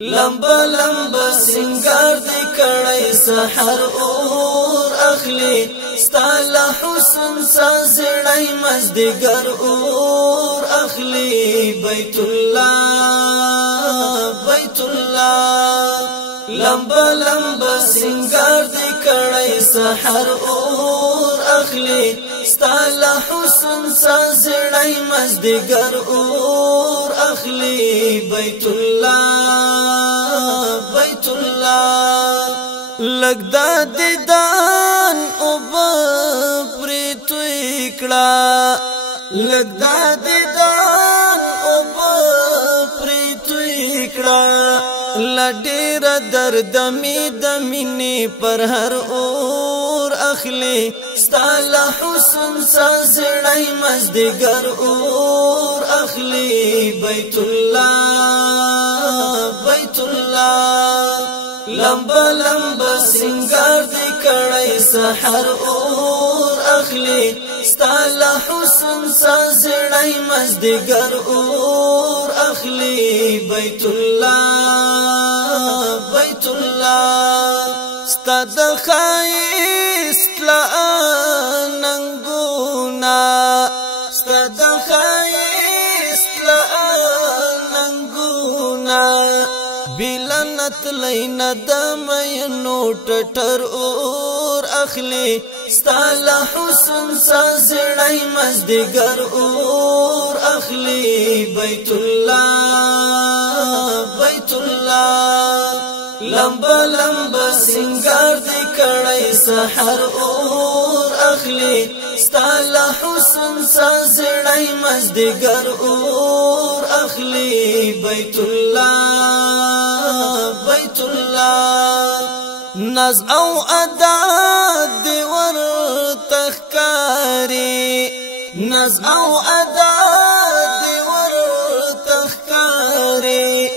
لمبا لمبا سنگار دی کڑی سحر اور اخلی ستالا حسن سازڑی مزدگر اور اخلی بیت اللہ لمبا لمبا سنگار دی کڑی سحر اور اخلی ستالا حسن سازڑی مزدگر اور اخلی بیت اللہ لگدا دیدان او بپری تویکڑا لگدا دیدان او بپری تویکڑا لڈیر درد می دمینی پر ہر اور اخلی ستالا حسن سازڑی مزدگر اور اخلی بیت اللہ لمبا لمبا سنگار دی کڑی سحر اور اخلی ستالا حسن سازڑی مزدگر اور اخلی بیت اللہ ستا دخائست لاننگونا ستا دخائست لاننگونا بلنت لین دمینو ٹٹر اور اخلی ستالا حسن سازڑی مزدگر اور اخلی بیت اللہ لمبا لمبا سنگار دی کڑی سحر اور اخلی ستالا حسن سازڑی مزدگر اور اخلی بیت اللہ ناز او ادا دی ور تخکاری ناز او ادا دی ور تخکاری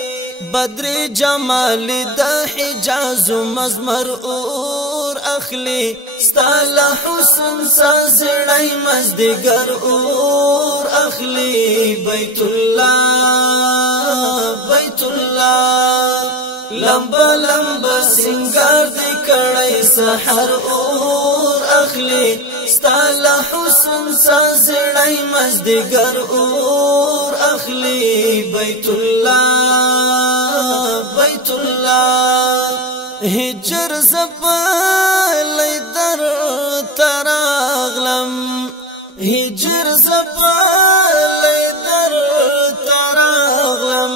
بدر جمال د حجاز مزمر اور اخلی ستالا حسن سازڑی مزدگر اور اخلی بیت اللہ لمبا لمبا سنگار دی کڑی سحر اور اخلی ستالا حسن سازڑی مزدگر اور اخلی بیت اللہ ہجر زبالی در تراغلم ہجر زبالی در تراغلم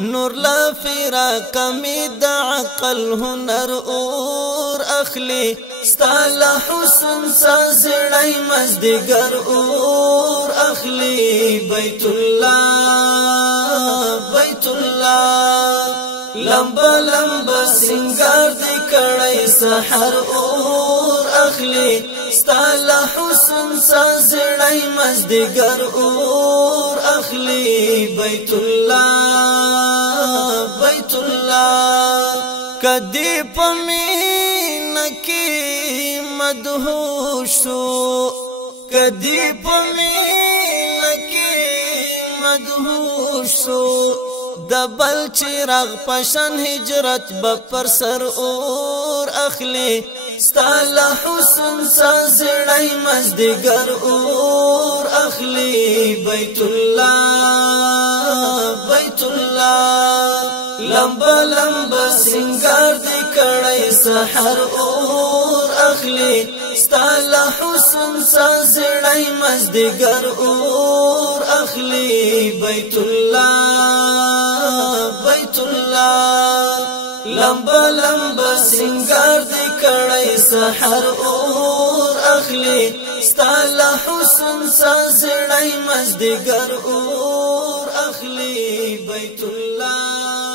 نور لا فراق می دا عقل ہنر اور اخلی ستالا حسن سازڑی مزدگر اور اخلی بیت اللہ لمبا لمبا سنگار دی کڑی سحر اور اخلی ستالا حسن سازڑی مزدگر اور اخلی بیت اللہ کدی پمین کی مدہوشو کدی پمین کی مدہوشو دبل چراغ پشن ہجرت بپر سر اور اخلی ستالا حسن سازڑی مزدگر اور اخلی بیت اللہ لمبا لمبا سنگار دی کڑی سحر اور اخلی ستالا حسن سازڑی مزدگر اور اخلی بیت اللہ لمبا لمبا سنگار دی کڑی سحر اور اخلی ستالا حسن سازڑی مزدگر اور اخلی بیت اللہ